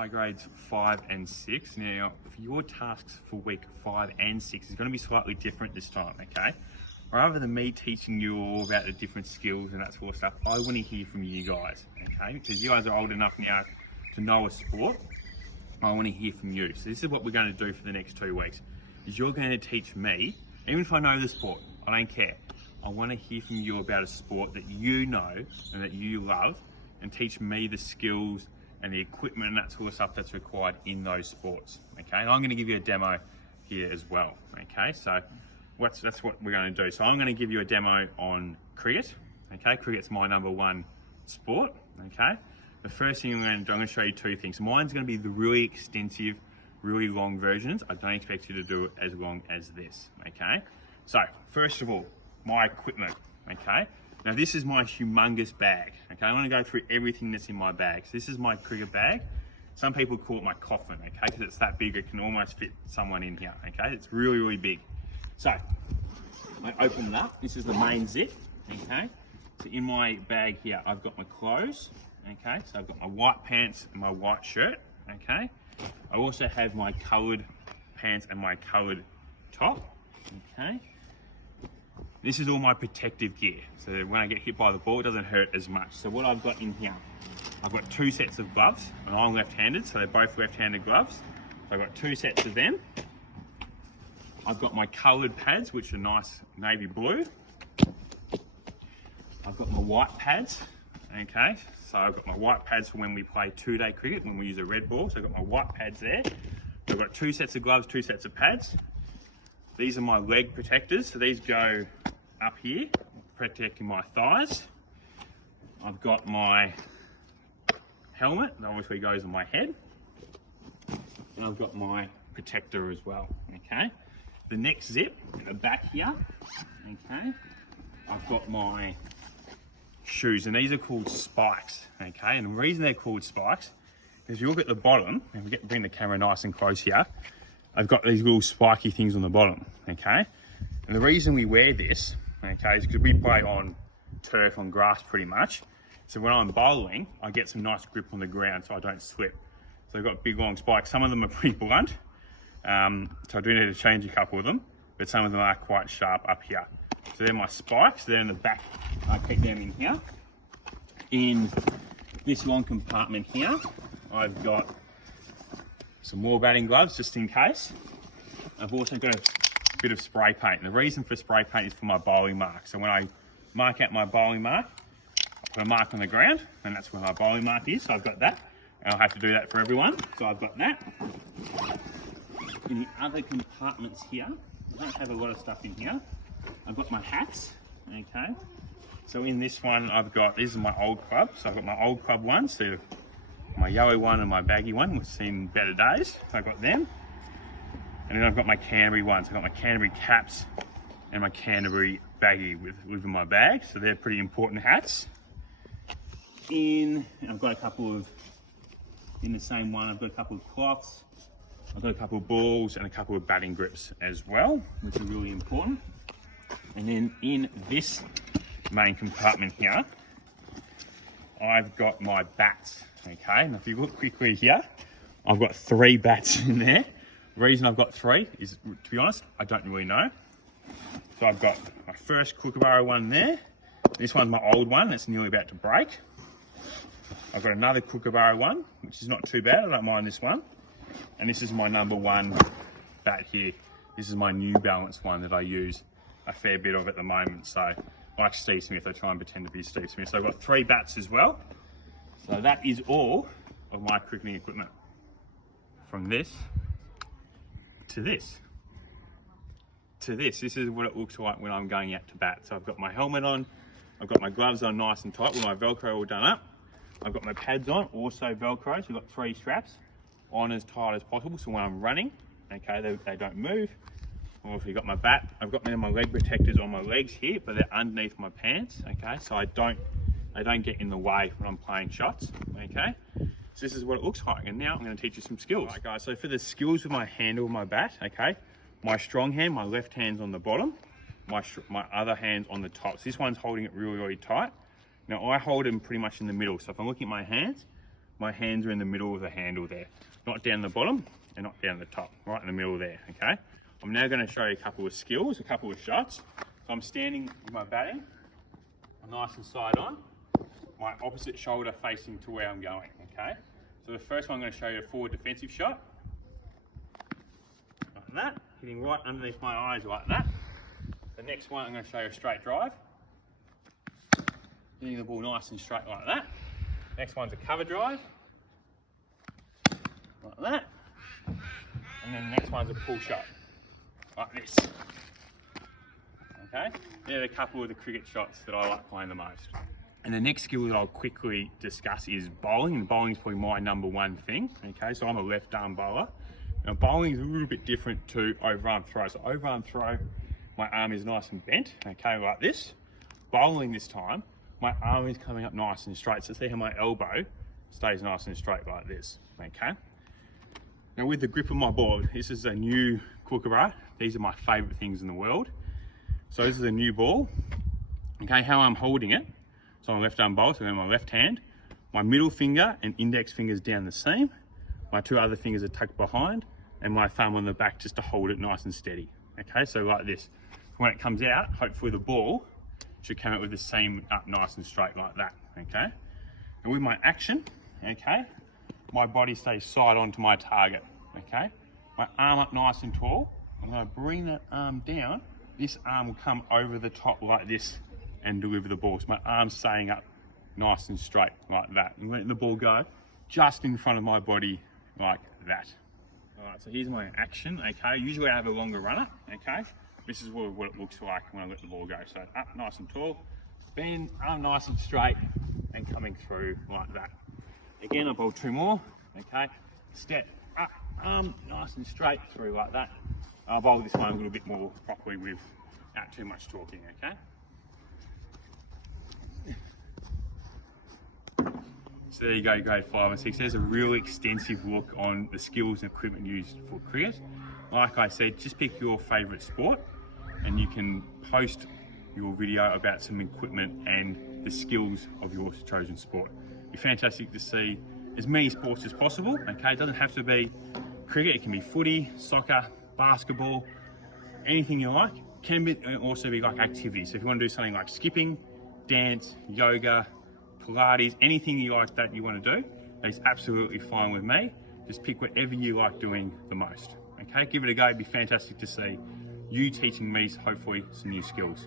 Hi grades 5 and 6. Now, for your tasks for week 5 and 6 is going to be slightly different this time, okay? Rather than me teaching you all about the different skills and that sort of stuff, I want to hear from you guys, okay? Because you guys are old enough now to know a sport. I want to hear from you. So this is what we're going to do for the next 2 weeks. Is you're going to teach me, even if I know the sport, I don't care. I want to hear from you about a sport that you know and that you love, and teach me the skills and the equipment and that sort of stuff that's required in those sports, okay? And I'm gonna give you a demo here as well, okay? So that's what we're gonna do. So I'm gonna give you a demo on cricket, okay? Cricket's my #1 sport, okay? The first thing I'm gonna show you 2 things. Mine's gonna be the really extensive, really long versions. I don't expect you to do it as long as this, okay? So first of all, my equipment, okay? Now this is my humongous bag, okay? I want to go through everything that's in my bag. So this is my cricket bag. Some people call it my coffin, okay? Because it's that big, it can almost fit someone in here, okay? It's really, really big. So, I open it up. This is the main zip, okay? So in my bag here, I've got my clothes, okay? So I've got my white pants and my white shirt, okay? I also have my coloured pants and my coloured top, okay? This is all my protective gear, so that when I get hit by the ball, it doesn't hurt as much. So what I've got in here, I've got 2 sets of gloves, and I'm left-handed, so they're both left-handed gloves. So I've got 2 sets of them. I've got my coloured pads, which are nice navy blue. I've got my white pads, okay? So I've got my white pads for when we play 2-day cricket, when we use a red ball. So I've got my white pads there. I've got 2 sets of gloves, 2 sets of pads. These are my leg protectors, so these go up here, protecting my thighs. I've got my helmet, that obviously goes on my head. And I've got my protector as well, okay? The next zip, at the back here, okay? I've got my shoes, and these are called spikes, okay? And the reason they're called spikes is if you look at the bottom, and we bring the camera nice and close here, I've got these little spiky things on the bottom, okay? And the reason we wear this, okay, is because we play on turf, on grass pretty much. So when I'm bowling, I get some nice grip on the ground so I don't slip. So I've got big long spikes. Some of them are pretty blunt, so I do need to change a couple of them, but some of them are quite sharp up here. So they're my spikes, they're in the back. I keep them in here. In this long compartment here, I've got some more batting gloves just in case. I've also got a bit of spray paint. And the reason for spray paint is for my bowling mark. So when I mark out my bowling mark, I put a mark on the ground, and that's where my bowling mark is. So I've got that, and I'll have to do that for everyone. So I've got that. In the other compartments here, I don't have a lot of stuff in here. I've got my hats, okay? So in this one, I've got, this is my old club. So I've got my old club one, so my yellow one and my baggy one, we've seen better days. I've got them. And then I've got my Canterbury ones. I've got my Canterbury caps and my Canterbury baggy within my bag. So they're pretty important hats. I've got a couple of, in the same one, I've got a couple of cloths. I've got a couple of balls and a couple of batting grips as well, which are really important. And then in this main compartment here, I've got my bats, okay? And if you look quickly here, I've got 3 bats in there. The reason I've got 3 is, to be honest, I don't really know. So I've got my first Kookaburra one there. This one's my old one that's nearly about to break. I've got another Kookaburra one, which is not too bad, I don't mind this one. And this is my #1 bat here. This is my New Balance one that I use a fair bit of at the moment. So like Steve Smith, I try and pretend to be Steve Smith. So I've got 3 bats as well. So that is all of my cricketing equipment. From this to this to this. This is what it looks like when I'm going out to bat. So I've got my helmet on, I've got my gloves on nice and tight with my Velcro all done up. I've got my pads on, also Velcro, so I've got 3 straps on as tight as possible. So when I'm running, okay, they don't move. I've also got my bat. I've got my leg protectors on my legs here, but they're underneath my pants, okay? So they don't get in the way when I'm playing shots, okay? So this is what it looks like, and now I'm going to teach you some skills. All right, guys, so for the skills with my handle of my bat, okay, my strong hand, my left hand's on the bottom, my other hand's on the top. So this one's holding it really, really tight. Now I hold them pretty much in the middle. So if I'm looking at my hands, my hands are in the middle of the handle there. Not down the bottom and not down the top, right in the middle there, okay? I'm now gonna show you a couple of skills, a couple of shots. So I'm standing with my batting, I'm nice and side on, my opposite shoulder facing to where I'm going, okay? So the first one I'm gonna show you a forward defensive shot. Like that, hitting right underneath my eyes like that. The next one I'm gonna show you a straight drive. Hitting the ball nice and straight like that. Next one's a cover drive. Like that. And then the next one's a pull shot. Like this. Okay? They're a couple of the cricket shots that I like playing the most. And the next skill that I'll quickly discuss is bowling. And bowling is probably my number one thing. Okay, so I'm a left arm bowler. Now bowling is a little bit different to overarm throw. So overarm throw, my arm is nice and bent, okay, like this. Bowling this time, my arm is coming up nice and straight. So see how my elbow stays nice and straight like this, okay? Now with the grip of my ball, this is a new Kookaburra. These are my favorite things in the world. So this is a new ball. Okay, how I'm holding it. So I'm a left arm bowler, so I'm my left hand. My middle finger and index fingers down the seam. My two other fingers are tucked behind and my thumb on the back just to hold it nice and steady. Okay, so like this. When it comes out, hopefully the ball should come out with the seam up nice and straight like that, okay? And with my action, okay, my body stays side on to my target, okay? My arm up nice and tall. I'm gonna bring that arm down. This arm will come over the top like this and deliver the ball. So my arm's staying up nice and straight like that. And letting the ball go just in front of my body like that. All right, so here's my action, okay? Usually I have a longer runner, okay? This is what it looks like when I let the ball go. So up nice and tall, bend, arm nice and straight, and coming through like that. Again, I'll bowl two more, okay? Step up, arm nice and straight through like that. I'll bowl this one a little bit more properly without too much talking, okay? So there you go, grade 5 and 6. There's a really extensive look on the skills and equipment used for cricket. Like I said, just pick your favourite sport and you can post your video about some equipment and the skills of your chosen sport. It'd be fantastic to see as many sports as possible, okay? It doesn't have to be cricket, it can be footy, soccer, basketball, anything you like. It can also be like activities. So if you want to do something like skipping, dance, yoga, Pilates, anything you like that you want to do, that's absolutely fine with me. Just pick whatever you like doing the most. Okay, give it a go. It'd be fantastic to see you teaching me, hopefully, some new skills.